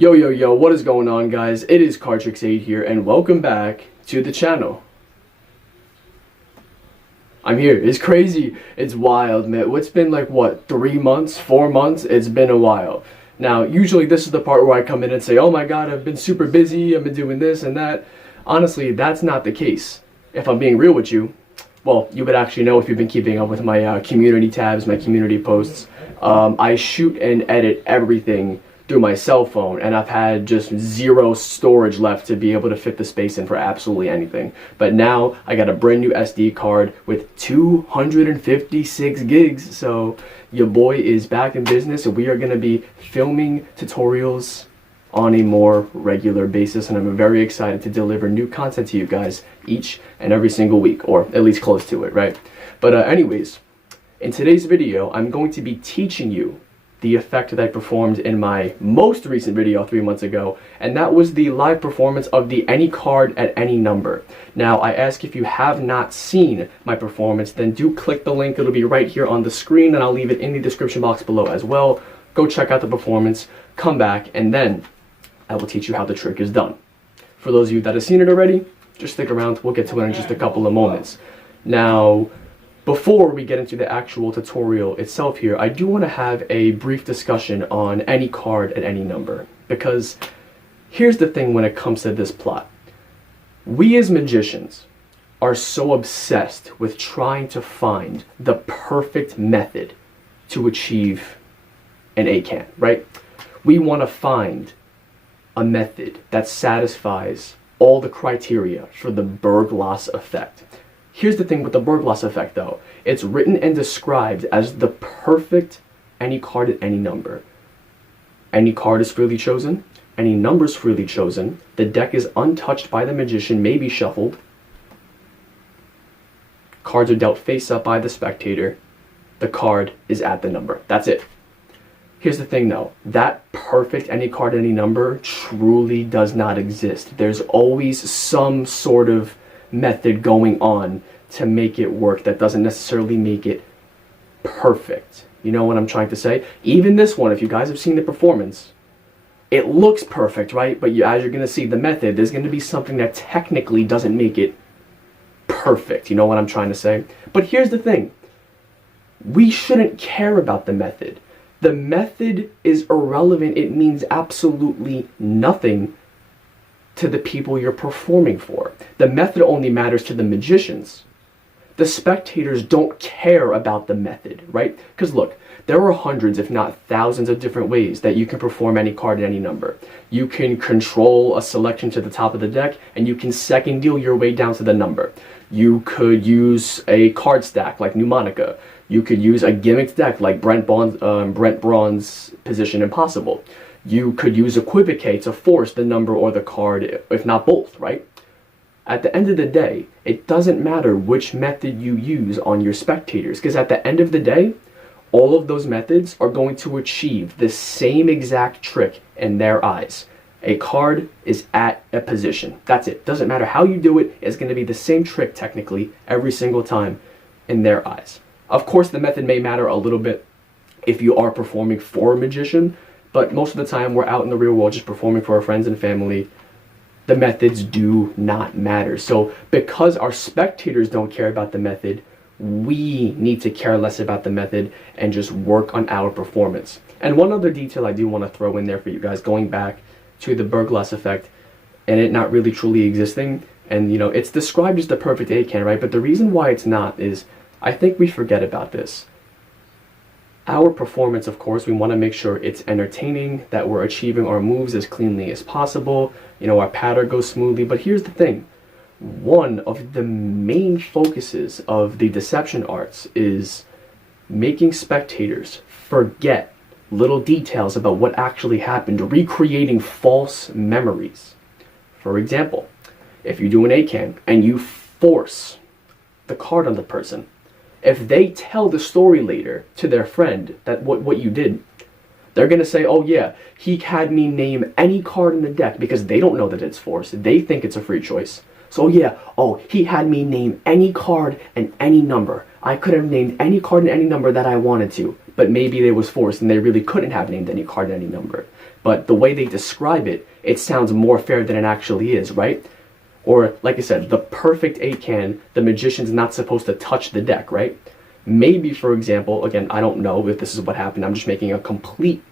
Yo, what is going on, guys? It is Cardtrix 8 here, and welcome back to the channel. I'm here. It's crazy. It's wild, man. It's been like, what, 3 months, 4 months? It's been a while. Now, usually this is the part where I come in and say, oh my god, I've been super busy, I've been doing this and that. Honestly, that's not the case. If I'm being real with you, well, you would actually know if you've been keeping up with my community tabs, my community posts. I shoot and edit everything through my cell phone, and I've had just zero storage left to be able to fit the space in for absolutely anything. But now I got a brand new SD card with 256 gigs, so your boy is back in business, and we are going to be filming tutorials on a more regular basis, and I'm very excited to deliver new content to you guys each and every single week, or at least close to it, right? But anyways, in today's video, I'm going to be teaching you the effect that I performed in my most recent video 3 months ago, and that was the live performance of the any card at any number. Now, I ask if you have not seen my performance, then do click the link. It'll be right here on the screen, and I'll leave it in the description box below as well. Go check out the performance, come back, and then I will teach you how the trick is done. For those of you that have seen it already, just stick around. We'll get to it in just a couple of moments. Now, before we get into the actual tutorial itself here, I do want to have a brief discussion on any card at any number, because here's the thing when it comes to this plot. We as magicians are so obsessed with trying to find the perfect method to achieve an A.C.A.A.N, right? We want to find a method that satisfies all the criteria for the Berglas Effect. Here's the thing with the Berglas Effect, though. It's written and described as the perfect any card at any number. Any card is freely chosen. Any number is freely chosen. The deck is untouched by the magician, may be shuffled. Cards are dealt face up by the spectator. The card is at the number. That's it. Here's the thing, though. That perfect any card any number truly does not exist. There's always some sort of method going on to make it work that doesn't necessarily make it perfect. You know what I'm trying to say? Even this one, if you guys have seen the performance, it looks perfect, right? But as you're going to see the method, there's going to be something that technically doesn't make it perfect. You know what I'm trying to say? But here's the thing. We shouldn't care about the method. The method is irrelevant. It means absolutely nothing to the people you're performing for. The method only matters to the magicians. The spectators don't care about the method, right? Because look, there are hundreds, if not thousands, of different ways that you can perform any card at any number. You can control a selection to the top of the deck, and you can second deal your way down to the number. You could use a card stack like Mnemonica. You could use a gimmicked deck like Brent Braun's Position Impossible. You could use Equivocate to force the number or the card, if not both, right? At the end of the day, it doesn't matter which method you use on your spectators, because at the end of the day, all of those methods are going to achieve the same exact trick in their eyes. A card is at a position. That's it. Doesn't matter how you do it, it's going to be the same trick technically every single time in their eyes. Of course, the method may matter a little bit if you are performing for a magician, but most of the time we're out in the real world just performing for our friends and family. The methods do not matter. So because our spectators don't care about the method, we need to care less about the method and just work on our performance. And one other detail I do want to throw in there for you guys, going back to the Berglas Effect and it not really truly existing. And you know, it's described as the perfect A.C.A.A.N, right? But the reason why it's not is I think we forget about this. Our performance, of course, we want to make sure it's entertaining, that we're achieving our moves as cleanly as possible, you know, our pattern goes smoothly. But here's the thing. One of the main focuses of the deception arts is making spectators forget little details about what actually happened, recreating false memories. For example, if you do an A.C.A.A.N and you force the card on the person, if they tell the story later to their friend that what you did, they're going to say, oh yeah, he had me name any card in the deck, because they don't know that it's forced. They think it's a free choice. So yeah, oh, he had me name any card and any number. I could have named any card and any number that I wanted to, but maybe they was forced and they really couldn't have named any card and any number. but the way they describe it, it sounds more fair than it actually is, right? Or, like I said, the perfect A.C.A.A.N, the magician's not supposed to touch the deck, right? Maybe, for example, again, I don't know if this is what happened. I'm just making a complete,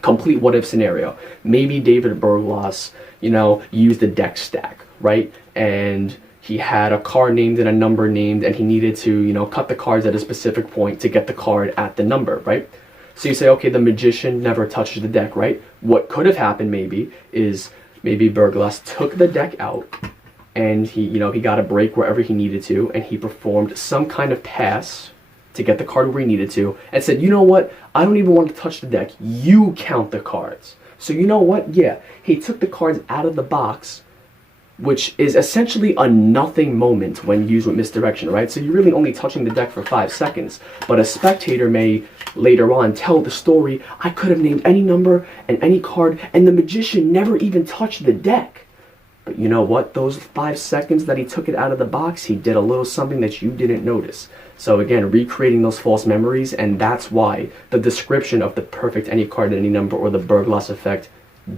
complete what-if scenario. Maybe David Berglas, used a deck stack, right? And he had a card named and a number named, and he needed to, cut the cards at a specific point to get the card at the number, right? So you say, okay, the magician never touches the deck, right? What could have happened maybe is maybe Berglas took the deck out and he got a break wherever he needed to, and he performed some kind of pass to get the card where he needed to, and said, you know what, I don't even want to touch the deck, you count the cards. So you know what, yeah, he took the cards out of the box, which is essentially a nothing moment when used with misdirection, right? So you're really only touching the deck for 5 seconds, but a spectator may later on tell the story, I could have named any number and any card, and the magician never even touched the deck. But you know what? Those 5 seconds that he took it out of the box, he did a little something that you didn't notice. So again, recreating those false memories, and that's why the description of the perfect any card any number or the Berglas effect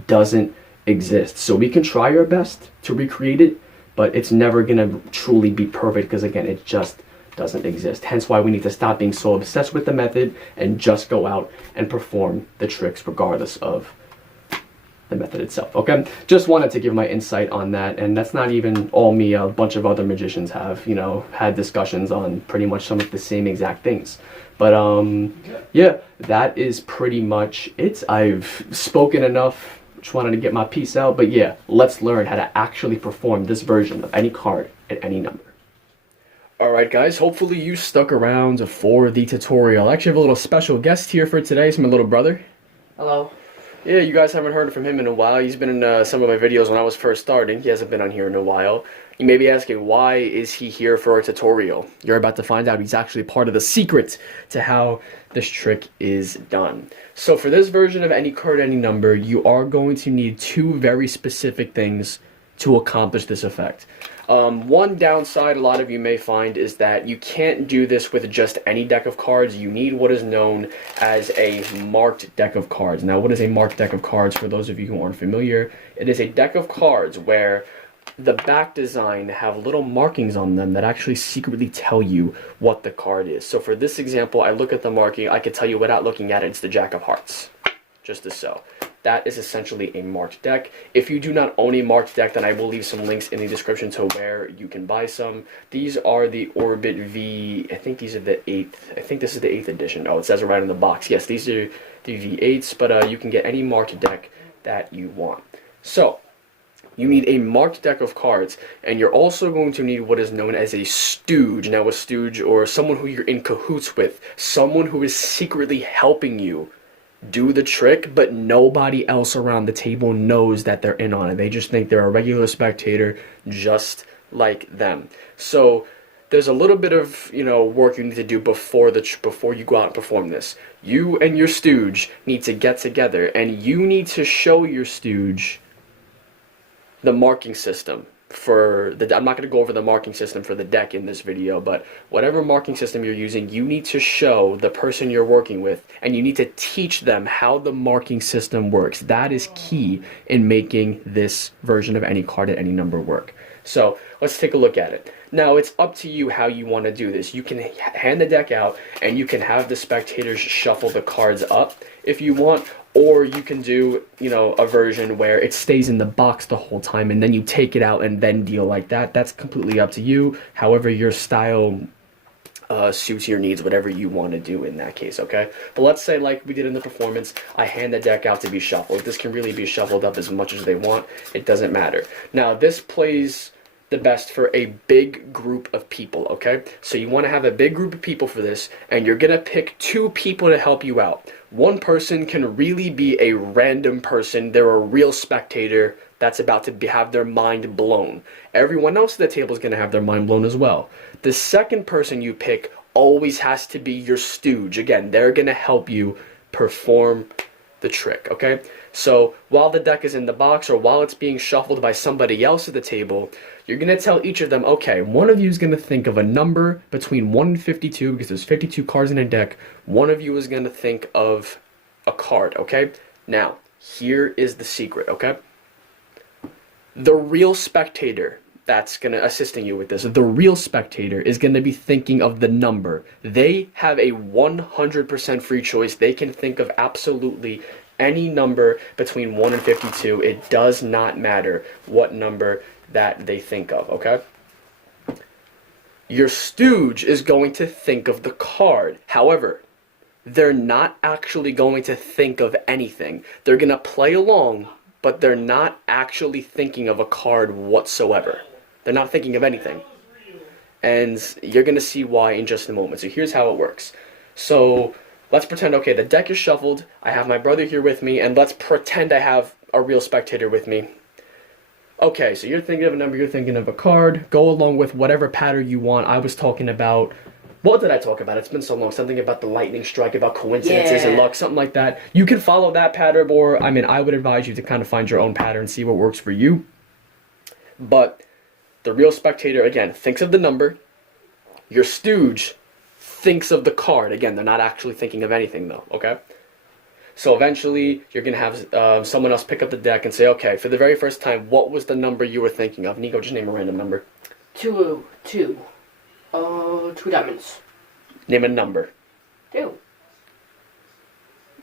doesn't exist. So we can try our best to recreate it, but it's never gonna truly be perfect because again, it just doesn't exist. Hence why we need to stop being so obsessed with the method and just go out and perform the tricks regardless of the method itself. Okay, just wanted to give my insight on that, and that's not even all me. A bunch of other magicians have had discussions on pretty much some of the same exact things. But yeah, that is pretty much it. I've spoken enough. Just wanted to get my piece out, but yeah, let's learn how to actually perform this version of any card at any number. Alright guys, hopefully you stuck around for the tutorial. I actually have a little special guest here for today. It's my little brother. Hello. Yeah, you guys haven't heard from him in a while. He's been in some of my videos when I was first starting. He hasn't been on here in a while. You may be asking, why is he here for a tutorial? You're about to find out. He's actually part of the secret to how this trick is done. So for this version of any card, any number, you are going to need 2 very specific things to accomplish this effect. One downside a lot of you may find is that you can't do this with just any deck of cards. You need what is known as a marked deck of cards. Now, what is a marked deck of cards? For those of you who aren't familiar, it is a deck of cards where the back design have little markings on them that actually secretly tell you what the card is. So for this example, I look at the marking, I could tell you without looking at it, it's the Jack of Hearts, just as so. That is essentially a marked deck. If you do not own a marked deck, then I will leave some links in the description to where you can buy some. These are the Orbit V, I think these are the 8th, I think this is the 8th edition. Oh, it says it right in the box. Yes, these are the V8s, but you can get any marked deck that you want. So, you need a marked deck of cards, and you're also going to need what is known as a stooge. Now, a stooge, or someone who you're in cahoots with, someone who is secretly helping you do the trick, but nobody else around the table knows that they're in on it. They just think they're a regular spectator just like them. So there's a little bit of work you need to do before you go out and perform this. You and your stooge need to get together, and you need to show your stooge the marking system for the, I'm not going to go over the marking system for the deck in this video, but whatever marking system you're using, you need to show the person you're working with, and you need to teach them how the marking system works. That is key in making this version of any card at any number work. So let's take a look at it. Now, it's up to you how you want to do this. You can hand the deck out, and you can have the spectators shuffle the cards up if you want, or you can do, a version where it stays in the box the whole time, and then you take it out and then deal like that. That's completely up to you. However your style suits your needs, whatever you want to do in that case, okay? But let's say, like we did in the performance, I hand the deck out to be shuffled. This can really be shuffled up as much as they want. It doesn't matter. Now, this plays the best for a big group of people, okay? So you want to have a big group of people for this, and you're going to pick 2 people to help you out. One person can really be a random person. They're a real spectator that's about to have their mind blown. Everyone else at the table is going to have their mind blown as well. The second person you pick always has to be your stooge. Again, they're going to help you perform the trick, okay? So while the deck is in the box, or while it's being shuffled by somebody else at the table, you're going to tell each of them, okay, one of you is going to think of a number between 1 and 52, because there's 52 cards in a deck. One of you is going to think of a card, okay? Now, here is the secret, okay? The real spectator that's going to assisting you with this, the real spectator is going to be thinking of the number. They have a 100% free choice. They can think of absolutely any number between 1 and 52. It does not matter what number that they think of, okay? Your stooge is going to think of the card. However, they're not actually going to think of anything. They're going to play along, but they're not actually thinking of a card whatsoever. They're not thinking of anything. And you're going to see why in just a moment. So here's how it works. So let's pretend, okay, the deck is shuffled. I have my brother here with me, and let's pretend I have a real spectator with me. Okay, so you're thinking of a number, you're thinking of a card. Go along with whatever pattern you want. I was talking about, what did I talk about? It's been so long. Something about the lightning strike, about coincidences and luck, something like that. You can follow that pattern, or, I mean, I would advise you to kind of find your own pattern, see what works for you. But the real spectator, again, thinks of the number. Your stooge thinks of the card. Again, they're not actually thinking of anything, though, okay? So eventually, you're going to have someone else pick up the deck and say, okay, for the very first time, what was the number you were thinking of? Nico, just name a random number. Two diamonds. Name a number. 2.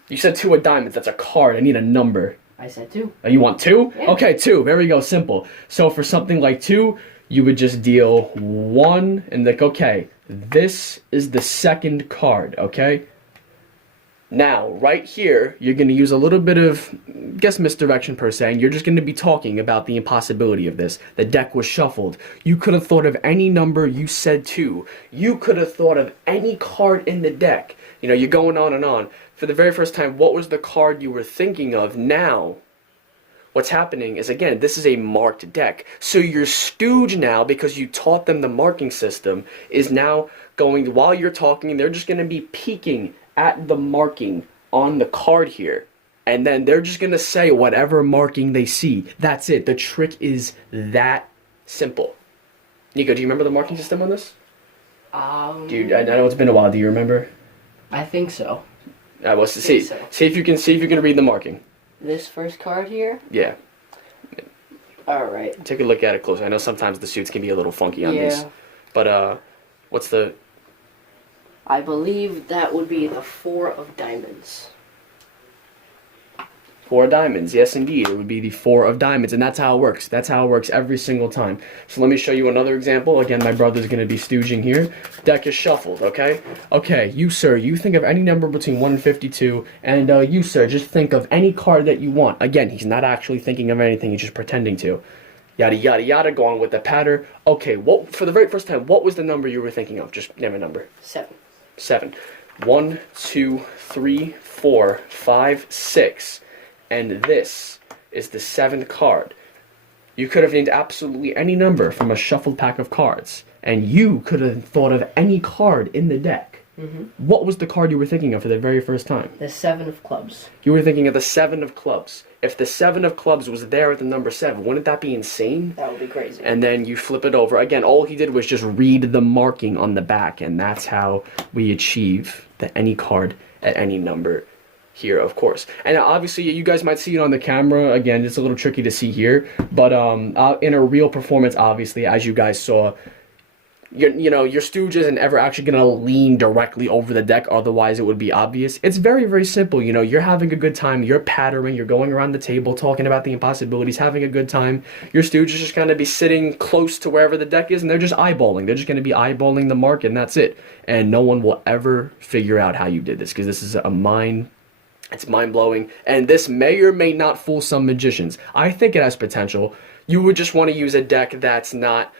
You said 2 of diamonds. That's a card. I need a number. I said 2. Oh, you want 2? Yeah. Okay, 2. There we go. Simple. So for something like 2, you would just deal 1 and like, okay, this is the second card, okay? Now, right here, you're going to use a little bit of, guess, misdirection per se, and you're just going to be talking about the impossibility of this. The deck was shuffled. You could have thought of any number, you said 2. You could have thought of any card in the deck. You know, you're going on and on. For the very first time, what was the card you were thinking of? Now, what's happening is, again, this is a marked deck. So your stooge now, because you taught them the marking system, is now going, while you're talking, they're just going to be peeking at the marking on the card here, and then they're just gonna say whatever marking they see. That's it. The trick is that simple. Nico, do you remember the marking system on this? Dude, I know it's been a while. Do you remember? I think so. Well, see if you can read the marking. This first card here. Yeah. All right. Take a look at it closer. I know sometimes the suits can be a little funky on these, but what's the? I believe that would be the 4 of diamonds. 4 of diamonds, yes indeed. It would be the 4 of diamonds, and that's how it works. That's how it works every single time. So let me show you another example. Again, my brother's going to be stooging here. Deck is shuffled, okay? Okay, you, sir, you think of any number between 1 and 52, and you, sir, just think of any card that you want. Again, he's not actually thinking of anything, he's just pretending to. Yada, yada, yada, going with the pattern. Okay, for the very first time, what was the number you were thinking of? Just name a number. 7. 7. 1, 2, 3, 4, 5, 6. And this is the 7th card. You could have named absolutely any number from a shuffled pack of cards. And you could have thought of any card in the deck. Mm-hmm. What was the card you were thinking of for the very first time? The 7 of clubs. You were thinking of the 7 of clubs. If the 7 of clubs was there at the number 7, wouldn't that be insane? That would be crazy. And then you flip it over. Again, all he did was just read the marking on the back, and that's how we achieve that any card at any number here, of course. And obviously, you guys might see it on the camera. Again, it's a little tricky to see here, but in a real performance, obviously, as you guys saw, your stooge isn't ever actually going to lean directly over the deck, otherwise it would be obvious. It's very, very simple. You're having a good time, you're pattering, you're going around the table, talking about the impossibilities, having a good time. Your stooge is just going to be sitting close to wherever the deck is, and they're just eyeballing. They're just going to be eyeballing the mark, and that's it. And no one will ever figure out how you did this, because this is it's mind-blowing, and this may or may not fool some magicians. I think it has potential. You would just want to use a deck that's not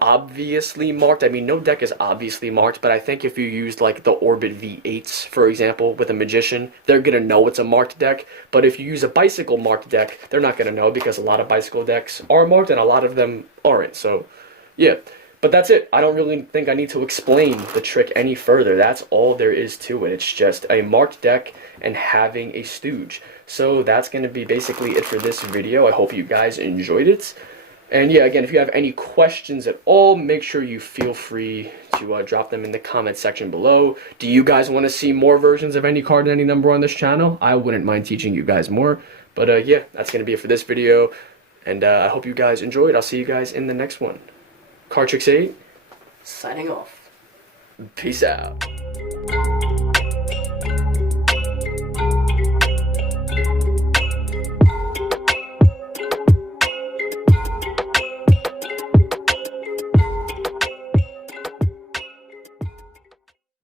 obviously marked. I mean, no deck is obviously marked, but I think if you used like the Orbit V8s, for example, with a magician, they're going to know it's a marked deck. But if you use a bicycle marked deck, they're not going to know, because a lot of bicycle decks are marked and a lot of them aren't. So, yeah. But that's it. I don't really think I need to explain the trick any further. That's all there is to it. It's just a marked deck and having a stooge. So that's going to be basically it for this video. I hope you guys enjoyed it. And yeah, again, if you have any questions at all, make sure you feel free to drop them in the comment section below. Do you guys want to see more versions of any card and any number on this channel? I wouldn't mind teaching you guys more. But yeah, that's going to be it for this video. And I hope you guys enjoyed. I'll see you guys in the next one. Cardtrix 8. Signing off. Peace out.